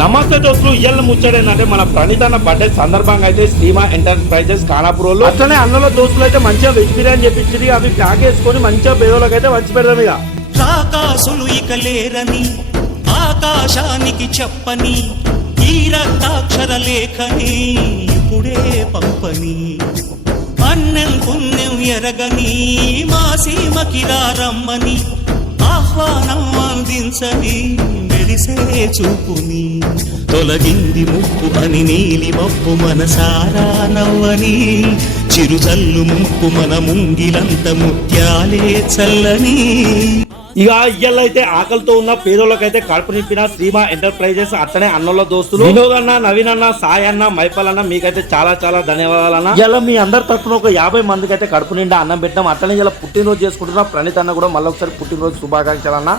నమస్తే దోస్తులు, ఇయ్యాల ముచ్చడేందంటే మన ప్రణీత్ అన్న బర్త్డే సందర్భంగా అయితే శ్రీమా ఎంటర్ప్రైజెస్ ఖానాపూర్లో అట్లనే అన్నలో దోస్తులు అయితే మంచిగా వెజ్ బిర్యానీ చెప్పించి అవి ప్యాక్ చేసుకొని మంచిగా పేదోళ్ళకి అయితే వంచి పెడదాం. ఇక రాకాసులు ఇక లేరని ఆకాశానికి చెప్పని ఈ రక్తాక్షర లేఖని ఇప్పుడే పంపని అన్నం పుణ్యం ఎరగని మా సీమకి రమ్మని ఆహ్వానం అందించని మెరిసే చూపుని తొలగింది ముప్పు అని నీలి మప్పు మనసారా నవ్వని చిరుజల్లు ముప్పు మన ముంగిలంత ముత్యాలే చల్లని. ఇక ఇయ్యాలైతే ఆకలితో ఉన్న పేదోళ్ళకైతే కడుపు నింపిన శ్రీమా ఎంటర్ప్రైజెస్ అట్లనే అన్నోళ్ళ దోస్తులు వినోద్ అన్న, నవీన్ అన్న, సాయి అన్న, మైపల్ అన్న మీకైతే చాలా చాలా ధన్యవాదాలన్న. ఇలా మీ అందరి తరఫున ఒక 50 మందికి అయితే కడుపు నిండా అన్నం పెట్టాం. అట్లనే ఇలా పుట్టినరోజు చేసుకుంటున్న ప్రణీత్ అన్న కూడా మళ్ళీ ఒకసారి పుట్టినరోజు శుభాకాంక్షలు అన్న.